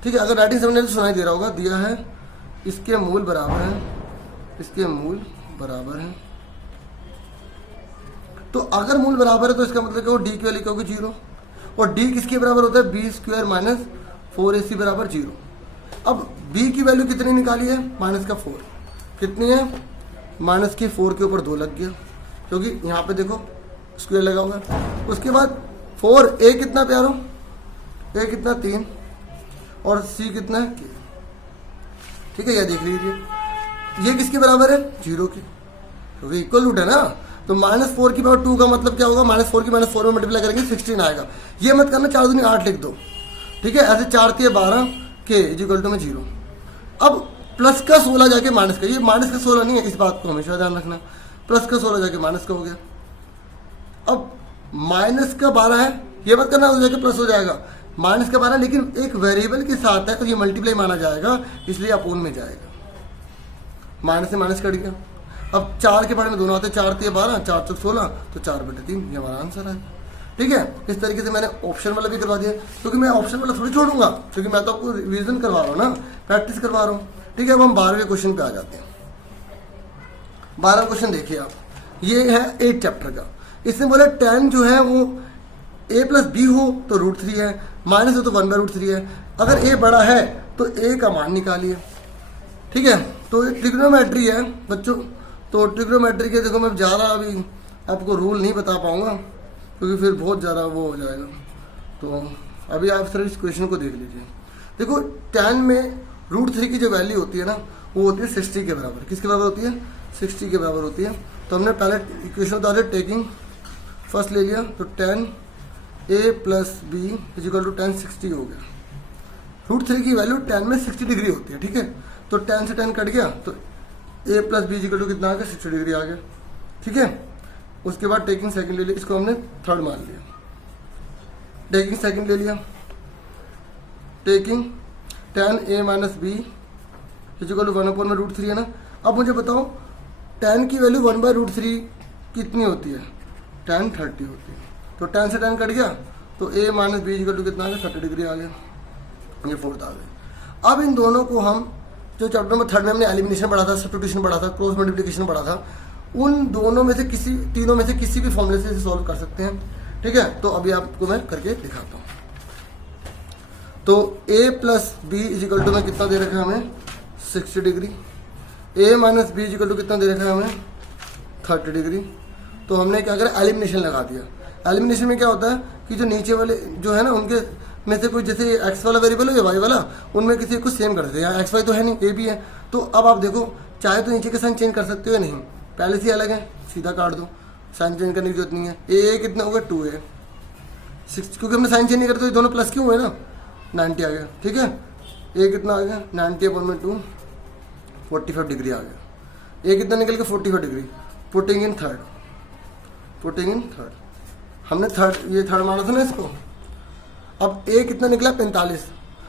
ठीक है, अगर राइटिंग समझने तो सुनाई दे रहा होगा, दिया है इसके मूल बराबर है, इसके मूल बराबर है। तो अगर मूल बराबर है तो इसका मतलब क्या हो, डी की वैल्यू क्या होगी 0, और डी किसके बराबर होता है b² - 4ac बराबर 0। अब b की वैल्यू कितनी निकाली है, -4। कितनी है, -4 के ऊपर 2 लग गया, क्योंकि यहाँ पे देखो स्क्वायर लगा हुआ है। उसके बाद 4 a कितना प्यारो, a कितना 3 और c कितना है k। ठीक है, यह देख लीजिए ये किसके बराबर है 0 के, क्योंकि इक्वल रूट है ना। तो -4 की पावर 2 का मतलब क्या होगा, -4 की -4 में मल्टीप्लाई करेंगे 16 आएगा। ये मत करना 4 दूनी 8 लिख दो। ठीक है, ऐसे 4 × 12 k = 0। अब प्लस का 16 जाके माइनस का, ये माइनस का 16 नहीं है, इस बात को हमेशा ध्यान रखना। प्लस का 16 जाके माइनस का हो गया। अब माइनस का 12 है, ये मत करना हो जाके प्लस हो जाएगा, माइनस का 12 लेकिन एक वेरिएबल के साथ है तो ये मल्टीप्लाई माना जाएगा, इसलिए अपोन में जाएगा। माइनस से माइनस कट गया। अब 4 के बारे में दोनों आते हैं, 4 × 12 4 × 16 तो 4/3, ये हमारा आंसर है। ठीक है, इस तरीके से मैंने ऑप्शन वाला भी करवा दिया, क्योंकि मैं ऑप्शन वाला थोड़ी छोड़ूंगा, क्योंकि मैं तो आपको रिवीजन करवा रहा हूँ ना, प्रैक्टिस करवा रहा हूँ। ठीक है, अब हम 12वें क्वेश्चन पे आ जाते हैं। 12वां क्वेश्चन देखिए आप, ये है 8 चैप्टर का। इसने बोला tan जो है वो a + b हो तो √3 है, माइनस हो तो 1/√3 है। अगर a बड़ा है तो a का मान निकालिए। ठीक है। तो ये ट्रिग्नोमेट्री है बच्चों। तो ट्रिग्नोमेट्री के देखो मैं ज़्यादा अभी आपको रूल नहीं बता पाऊंगा क्योंकि फिर बहुत ज़्यादा वो हो जाएगा। तो अभी आप सिर्फ इस क्वेश्चन को देख लीजिए। देखो tan में √3 की जो वैल्यू होती है ना वो होती है 60 के बराबर। किसके बराबर होती है? 60 के बराबर होती है। तो हमने पहले इक्वेशन बता दिया, टेकिंग फर्स्ट ले लिया तो tan a + b = tan 60 हो गया। √3 की वैल्यू tan में 60 डिग्री होती है, ठीक है। तो tan से tan कट गया तो a + b = कितना आ गया? 60 डिग्री आ गया, ठीक है। उसके बाद टेकिंग सेकंड ले लिया, इसको हमने थर्ड मान लिया। टेकिंग सेकंड ले लिया, टेकिंग tan a - b = 1/√3 है ना। अब मुझे बताओ tan की वैल्यू 1/√3 कितनी होती है? tan 30 होती है। तो tan से tan कट गया तो a - b = कितना आ गया? 30 डिग्री आ गया। ये फोर्थ आ गया। अब इन दोनों को हम जो चैप्टर नंबर 3 में हमने एलिमिनेशन पढ़ा था, सब्स्टिट्यूशन पढ़ा था, क्रॉस मल्टीप्लिकेशन पढ़ा था, उन दोनों में से तीनों में से किसी भी फॉर्मूले से इसे सॉल्व कर सकते हैं, ठीक है। तो अभी आपको मैं करके दिखाता हूँ। तो a + b = में कितना दे रखा है हमें? 60 डिग्री। a - b = कितना दे रखा है हमें? 30 डिग्री। तो हमने क्या करा? एलिमिनेशन लगा दिया। एलिमिनेशन में क्या होता है कि जो नीचे वाले जो है ना उनके में से कोई जैसे x वाला वेरिएबल हो या y वाला, उनमें किसी को सेम कर देते हैं। यहाँ x y तो है नहीं, a भी है। तो अब आप देखो चाहे तो नीचे के साइन चेंज कर सकते हो या नहीं, पहले से अलग है, सीधा काट दो, साइन चेंज करने की जरूरत नहीं है। a कितना होगा? 2a 6, क्योंकि हमने साइन चेंज नहीं करते तो दोनों प्लस क्यों हुए ना, 90 आ गया, ठीक है। a कितना आ गया? 90/2 45 डिग्री आ गया। a कितना निकल गया? 45 डिग्री। पुटिंग इन थर्ड, हमने ये थर्ड माना था ना इसको। अब a कितना निकला? 45।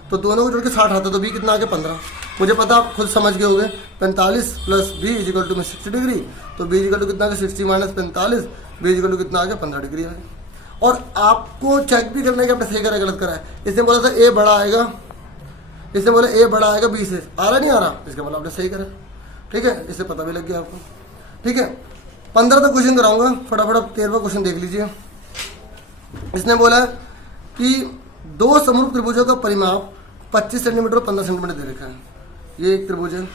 तो दोनों को जोड़ के 60 आता, तो b कितना आ गया? 15। मुझे पता, आप खुद समझ गए होंगे। 45 + b = में 60 डिग्री। तो b = कितना आ गया? 60 - 45, b = कितना आ गया? 15 डिग्री आ गया। और आपको चेक भी करना है कि आपने सही करा गलत करा है। इसने बोला था a बड़ा आएगा, इसने बोला a बड़ा आएगा b से, आ रहा नहीं आ रहा, इसका मतलब आपने सही करा, ठीक है। इससे पता भी लग गया आपको, ठीक है। 15 तक क्वेश्चन कराऊंगा, फटाफट 13वां क्वेश्चन देख लीजिए। इसने बोला कि दो समरूप त्रिभुजों का परिमाप 25 सेंटीमीटर और 15 सेंटीमीटर दे रखा है। ये एक त्रिभुज है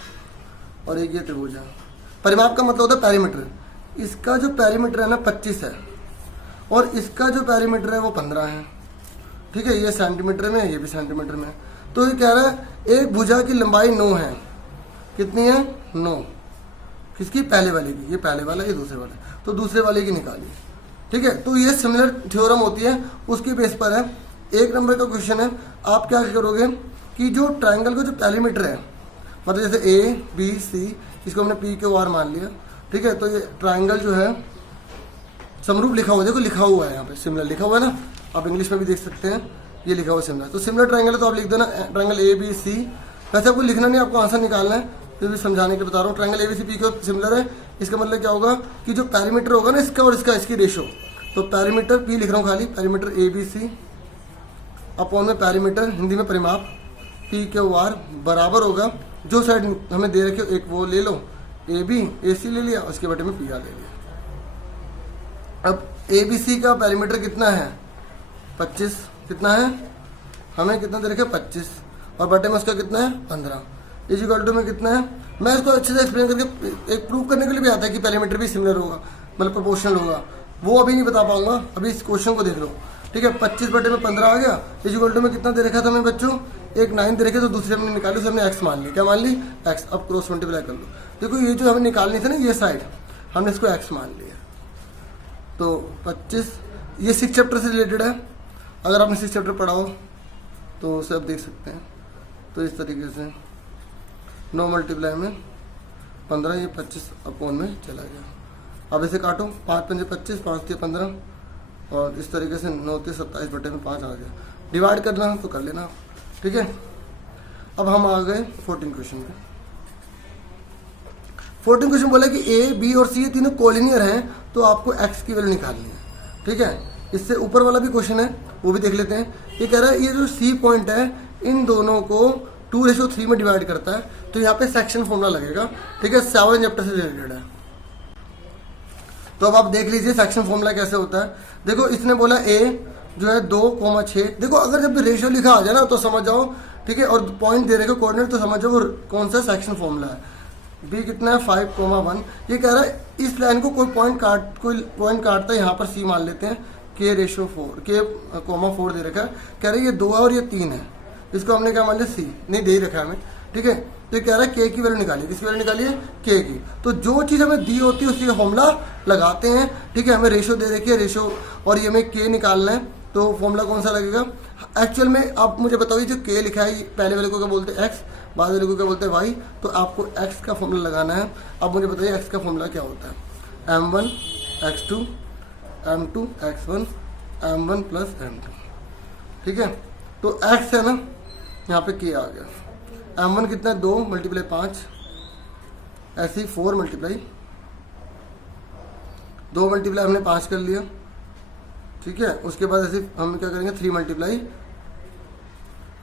और एक ये त्रिभुज है। परिमाप का मतलब होता है पैरीमीटर। इसका जो पैरीमीटर है ना 25 है और इसका जो पैरीमीटर है वो 15 है, ठीक है। ये सेंटीमीटर में है, ये भी सेंटीमीटर में है। तो ये कह रहा है एक भुजा की लंबाई 9 है। कितनी है? 9। किसकी? पहले वाले की। ये पहले वाला, ये दूसरे वाला, तो दूसरे वाले की निकालिए, ठीक है। तो ये सिमिलर थ्योरम होती है, उसके बेस पर है। 1 नंबर का क्वेश्चन है, आप क्या करोगे कि जो ट्रायंगल का जो पैरीमीटर है, मतलब जैसे a b c, इसको हमने p q r मान लिया, ठीक है। तो ये ट्रायंगल जो है समरूप लिखा हुआ, देखो लिखा हुआ है यहाँ पे, सिमिलर लिखा हुआ है ना, आप इंग्लिश में भी देख सकते हैं, ये लिखा हुआ सिमिलर। तो सिमिलर ट्रायंगल है तो आप लिख देना ट्रायंगल a b c। वैसे आपको लिखना नहीं, आपको आंसर निकालना है, फिर भी समझाने के बता रहा हूँ। Triangle a b c p q similar है, इसका मतलब क्या होगा कि जो पैरीमीटर होगा ना इसका और इसकी रेशो, तो पैरीमीटर p लिख रहा हूँ खाली, perimeter a b c upon में पैरीमीटर हिंदी में परिमाप p q r बराबर होगा, जो साइड हमें दे रखे हो एक वो ले लो, ए बी ए सी ले लिया, उसके बटे में पी आर ले लिया। अब ए बी सी का पैरीमीटर कितना है? 25। कितना है? हमें कितना दे रखे? 25 और बटे में उसका कितना है? 15। इज इक्वल टू में कितना है? मैं इसको अच्छे से एक्सप्लेन करके एक प्रूव करने के लिए भी आता है कि पैरामीटर भी सिमिलर होगा, मतलब प्रोपोर्शनल होगा, वो अभी नहीं बता पाऊंगा, अभी इस क्वेश्चन को देख लो, ठीक है। 25 बटे में 15 आ गया। इज इक्वल टू में कितना दे रखा था हमें बच्चों? एक 9 दे रखे, तो दूसरे हमने निकाली, उसे हमने एक्स मान ली। क्या मान ली? एक्स। अब क्रॉस मल्टीप्लाई कर लो, देखो ये जो हमें निकालनी थी ना ये साइड, हमने इसको एक्स मान लिया। तो 25, ये 6 चैप्टर से रिलेटेड है, अगर आपने 6 चैप्टर पढ़ा हो तो उसे आप देख सकते हैं। तो इस तरीके से 9 मल्टीप्लाई में 15, ये 25 अपॉन में चला गया। अब इसे काटो, 5 पंजे 25, 5 3 15, और इस तरीके से 9 3 27 बटे में 5 आ गया। डिवाइड करना तो कर लेना, ठीक है। अब हम आ गए 14 क्वेश्चन पे। 14 क्वेश्चन बोला कि ए बी और सी ये तीनों कोलिनियर हैं, तो आपको एक्स की वैल्यू निकालनी है, ठीक है। इससे ऊपर वाला भी क्वेश्चन है, वो भी देख लेते हैं। ये कह रहा है ये जो सी पॉइंट है इन दोनों को 2:3 में डिवाइड करता है, तो यहाँ पे सेक्शन फॉर्मूला लगेगा, ठीक है। 7 चैप्टर से रिलेटेड है, तो अब आप देख लीजिए सेक्शन फॉर्मूला कैसे होता है। देखो इसने बोला ए जो है 2,6, देखो अगर जब रेशियो लिखा आ जाए ना तो समझ जाओ ठीक है, और पॉइंट दे रहे कोऑर्डिनेट, तो समझो वो कौन सा सेक्शन फॉर्मूला है। बी कितना है 5,1, ये कह रहा है इस लाइन को कोई पॉइंट काटता है, यहाँ पर सी मान लेते हैं, K/4 दे रखा है, कह रहे ये 2 है और ये 3 है, इसको हमने क्या मान लिया सी, नहीं दे ही रखा है हमें, ठीक है। तो ये कह रहा है के की वैल्यू निकालिए, किसकी वैल्यू निकालिए, के की। तो जो चीज़ हमें दी होती है उसी का फॉर्मूला लगाते हैं, ठीक है। हमें रेशो दे रखी है, रेशो, और ये हमें के निकालना है, तो फॉर्मूला कौन सा लगेगा एक्चुअल में। आप मुझे बताइए जो के लिखा है पहले वाले को क्या बोलते हैं एक्स, बाद वाले को क्या बोलते हैं वाई, तो आपको एक्स का फॉर्मूला लगाना है। अब मुझे बताइए एक्स का फॉर्मूला क्या होता है, m1 x2 m2 x1 m1 plus m2, ठीक है। तो x है ना, यहाँ पे के आ गया, m1 कितना है 2 × 5, ऐसे ही 4 × 2 मल्टीप्लाई हमने 5 कर लिया, ठीक है। उसके बाद ऐसे हम क्या करेंगे 3 ×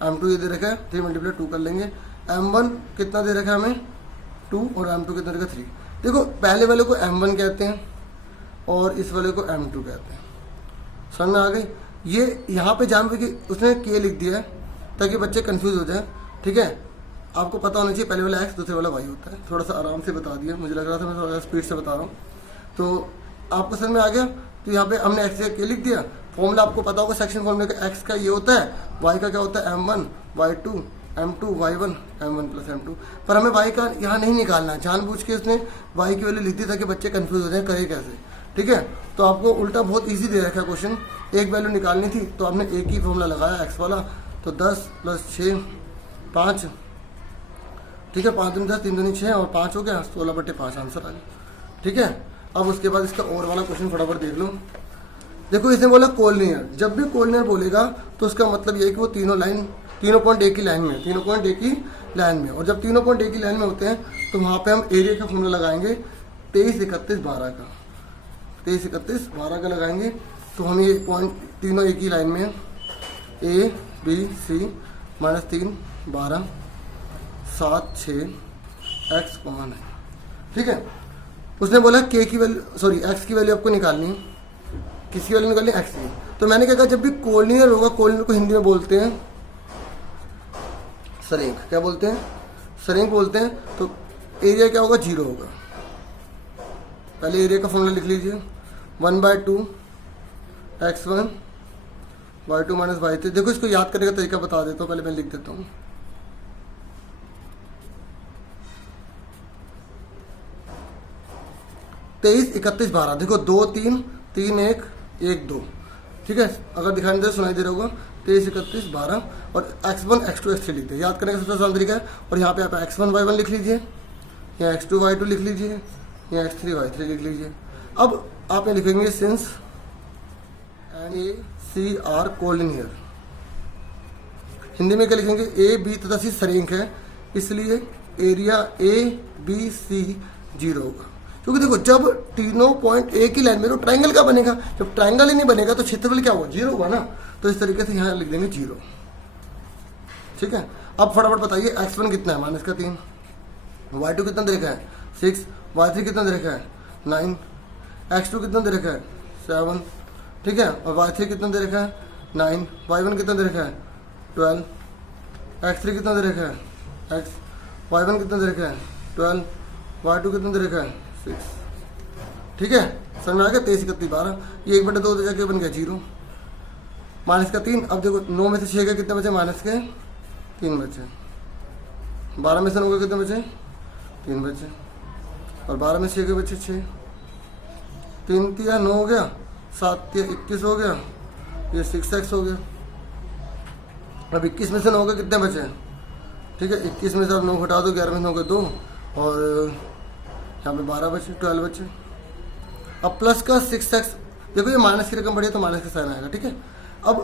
m2 ये दे रखा है, 3 × 2 कर लेंगे। m1 कितना दे रखा है हमें 2 और m2 कितना दे रखा 3। देखो पहले वाले को m1 कहते हैं और इस वाले को m2 कहते हैं, समझ में आ गई। ये यहाँ पे जान कि उसने के लिख दिया है ताकि बच्चे कंफ्यूज हो जाए, ठीक है। आपको पता होना चाहिए पहले वाला x दूसरे वाला y होता है। थोड़ा सा आराम से बता दिया, मुझे लग रहा था मैं थोड़ा स्पीड से बता रहा हूँ, तो आपको समझ में आ गया। तो यहाँ पे हमने x के लिख दिया, फॉर्मूला आपको पता होगा सेक्शन फॉर्मूले का, x का ये होता है, y का क्या होता है m1 y2 m2 y1 m1 plus m2। पर हमें y का यहाँ नहीं निकालना है, जानबूझ के उसने y की वैल्यू लिख दी ताकि बच्चे कंफ्यूज हो जाए करे कैसे, ठीक है। तो आपको उल्टा बहुत ईजी दे रखा है क्वेश्चन, एक वैल्यू निकालनी थी तो आपने एक ही फॉर्मूला लगाया x वाला, तो 10 + 6 5, ठीक है, 5 दूनी 10 3 दूनी 6 और 5 हो गया, 16/5 आंसर आ गया, ठीक है। अब उसके बाद इसका और वाला क्वेश्चन फटाफट देख लो। देखो इसने बोला कोलिनियर, जब भी कोलिनियर बोलेगा तो उसका मतलब ये है कि वो तीनों पॉइंट एक ही लाइन में, तीनों पॉइंट एक ही लाइन में, और जब तीनों पॉइंट एक ही लाइन में होते हैं तो वहाँ पे हम एरिया का फॉर्मूला लगाएंगे 23 31 12 का, 23 31 12 का लगाएंगे। तो हम ये पॉइंट तीनों एक ही लाइन में, A B C -3 12 7 6 x 9, ठीक है। उसने बोला के की वैल्यू सॉरी एक्स की वैल्यू आपको निकालनी है, किसकी वैल्यू निकालनी है एक्स की। तो मैंने क्या कहा जब भी कोलिनियर होगा, कोलिनियर को हिंदी में बोलते हैं सरेंक, क्या बोलते हैं सरेंक बोलते हैं। तो एरिया क्या होगा 0 होगा। पहले एरिया का फॉर्मूला लिख लीजिए 1/2 x1 y2 - y3। देखो इसको याद करने का तरीका बता देता हूँ, पहले मैं लिख देता हूँ। तेईस 31 12, देखो 2 3 3 1 1 2, ठीक है। अगर दिखाई दे सुनाई दे रहा होगा 23 31 12 और x1 x2 x3 लिखते हैं, याद करने का सबसे आसान तरीका है। और यहाँ पे आप x1 y1 लिख लीजिए, या x2 y2 लिख लीजिए, या x3 y3 लिख लीजिए। अब आप ये लिखेंगे since and A C are collinear, Hindi में क्या लिखेंगे ए बी तथा सी सरेंक है, इसलिए एरिया ए बी सी 0 होगा। क्योंकि देखो जब तीनों पॉइंट एक ही लाइन में, तो ट्रायंगल का बनेगा, जब ट्रायंगल ही नहीं बनेगा तो क्षेत्रफल क्या होगा 0 होगा ना। तो इस तरीके से यहाँ लिख देंगे 0, ठीक है। अब फटाफट बताइए x1 कितना है -3, y2 कितना दे रखा है 6, y3 कितना दे रखा है 9, x2 कितना दे रखा है 7, ठीक है, और y3 कितना दे रखा है 9, y1 कितना दे रखा है 12, x3 कितना दे रखा है x, y1 कितना दे रखा है 12, y2 कितना दे रखा है 6, ठीक है। समझ में आ गया 23 31 12, ये 1/2 तो जाके बन गया 0 -3। अब देखो 9 में से 6 के कितने बचे -3 बचे, 12 में से 9 के कितने बचे 3 बचे, और 12 में 6 के बचे 6, 3 3 9 हो गया, 7 3 21 हो गया, ये 6x हो गया। अब 21 में से 9 के कितने बचे, ठीक है, 21 में से आप 9 हटा दो, 11 में 9 के 2, और यहाँ पे 12 बचे 12 बचे। अब प्लस का 6x, देखो ये माइनस की रकम बढ़ी है तो माइनस का साइन आएगा, ठीक है। अब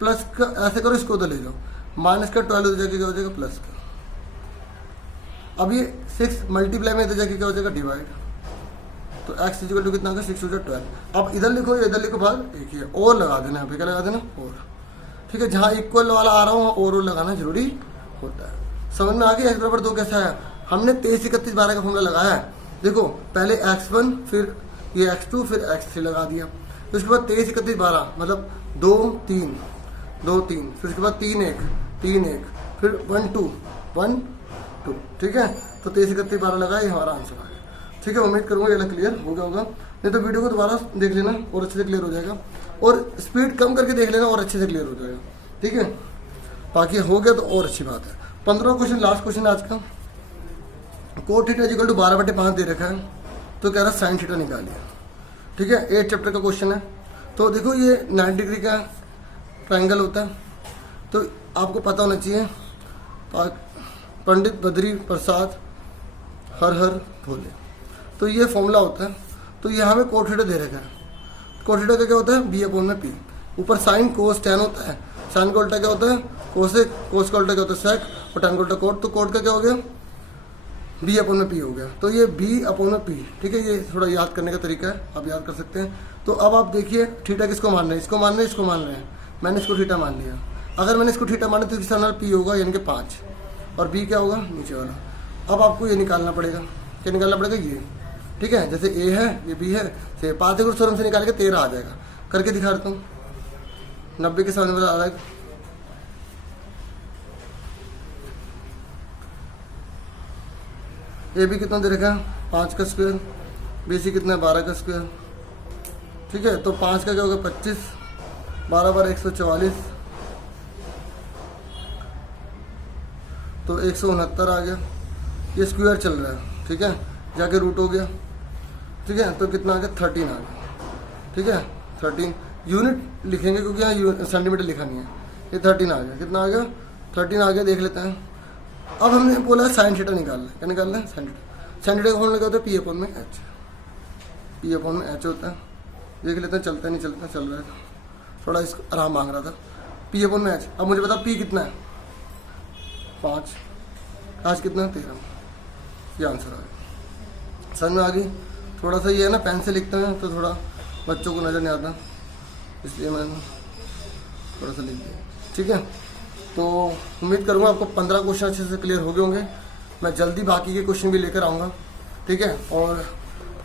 प्लस का ऐसे करो, इसको उधर ले जाओ, माइनस का 12 उधर जाके क्या हो जाएगा प्लस का। अब ये 6 मल्टीप्लाई में इधर जाके क्या हो जाएगा डिवाइड, तो x इक्वल टू कितना होगा 6 × 12। अब इधर लिखो इधर लिखो, भाग एक ही है, और लगा देना यहाँ पे, क्या लगा देना और, ठीक है। जहाँ इक्वल वाला आ रहा हो वहाँ और लगाना जरूरी होता है। समझ में आ गया x = 2 कैसा है। हमने 23 31 12 का फॉर्मूला लगाया है। देखो पहले x1 फिर ये x2 फिर x3 लगा दिया, फिर उसके बाद 23 31 12 मतलब 2 3 2 3, फिर उसके बाद 3 1 3 1, फिर 1 2 1 2, ठीक है। तो 23 31 12 लगा, ये हमारा आंसर आ गया, ठीक है। उम्मीद करूँगा ये क्लियर हो गया होगा, नहीं तो वीडियो को दोबारा देख लेना और अच्छे से क्लियर हो जाएगा, और स्पीड कम करके देख लेना और अच्छे से क्लियर हो जाएगा, ठीक है। बाकी हो गया तो और अच्छी बात है। 15वां क्वेश्चन, लास्ट क्वेश्चन आज का। कोट थीटा इक्वल टू 12/5 दे रखा है, तो कह रहा है साइन थीटा निकालिए, ठीक है। 8 चैप्टर का क्वेश्चन है। तो देखो ये 90 डिग्री का ट्रायंगल होता है, तो आपको पता होना चाहिए पंडित बद्री प्रसाद हर हर भोले, तो ये फॉर्मूला होता है। तो यहाँ में कोट थीटा दे रखा है, कोट थीटा का क्या होता है b/p, ऊपर साइन कोस टैन होता है, साइन का उल्टा क्या होता है कोसेक, कोस का उल्टा क्या होता है सेक, और टैन का उल्टा कोट, तो कोट का क्या हो गया b/p हो गया। तो ये b/p, ठीक है। ये थोड़ा याद करने का तरीका है, आप याद कर सकते हैं। तो अब आप देखिए थीटा किसको मान रहे हैं, इसको मान रहे हैं, इसको मान रहे हैं। मैंने इसको थीटा मान लिया, अगर मैंने इसको थीटा माना तो इसके सामने p होगा यानी कि 5, और b क्या होगा नीचे वाला। अब आपको ये निकालना पड़ेगा, क्या निकालना पड़ेगा ये, ठीक है। जैसे a है, ये b है, से 5 को सोलह से निकाल के 13 आ जाएगा। करके दिखा देता हूँ, 90 के सामने वाला आ जाएगा, ए बी कितना दे रखा है 5 का स्क्वायर, बी सी कितना है 12 का स्क्वायर, ठीक है। तो 5 का क्या होगा 25, 12 बार 144, तो 169 आ गया। ये स्क्वायर चल रहा है, ठीक है, जाके रूट हो गया, ठीक है। तो कितना आ गया 13 आ गया, ठीक है। 13 यूनिट लिखेंगे क्योंकि यहाँ सेंटीमीटर लिखा नहीं है। ये 13 आ गया, कितना आ गया 13 आ गया, देख लेते हैं। अब हमने बोला साइन थीटा निकालना है, क्या निकालना है साइन थीटा। साइन थीटा का फॉर्मूला क्या होता है p/h, p/h होता है। देख लेते हैं चलता है नहीं चलता, चल रहा है, थोड़ा इसको आराम मांग रहा था। p/h, अब मुझे बता p कितना है 5, आज कितना है 13, ये आंसर आ गया। समझ में आ गई। थोड़ा सा ये है ना पेन से लिखते हैं तो थोड़ा बच्चों को नज़र नहीं आता, इसलिए मैंने थोड़ा सा लिख दिया, ठीक है। तो उम्मीद करूँगा आपको 15 क्वेश्चन अच्छे से क्लियर हो गए होंगे। मैं जल्दी बाकी के क्वेश्चन भी लेकर आऊँगा, ठीक है। और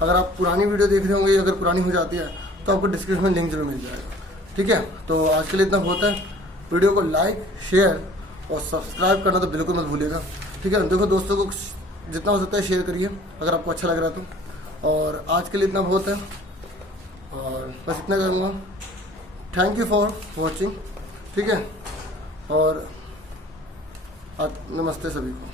अगर आप पुरानी वीडियो देख रहे होंगे, अगर पुरानी हो जाती है तो आपको डिस्क्रिप्शन में लिंक जरूर मिल जाएगा, ठीक है। तो आज के लिए इतना बहुत है। वीडियो को लाइक शेयर और सब्सक्राइब करना तो बिल्कुल मत भूलिएगा, ठीक है। देखो दोस्तों को जितना हो सकता है शेयर करिए अगर आपको अच्छा लग रहा है तो। और आज के लिए इतना बहुत है, और बस इतना करूँगा। थैंक यू फॉर वॉचिंग, ठीक है। और नमस्ते सभी को।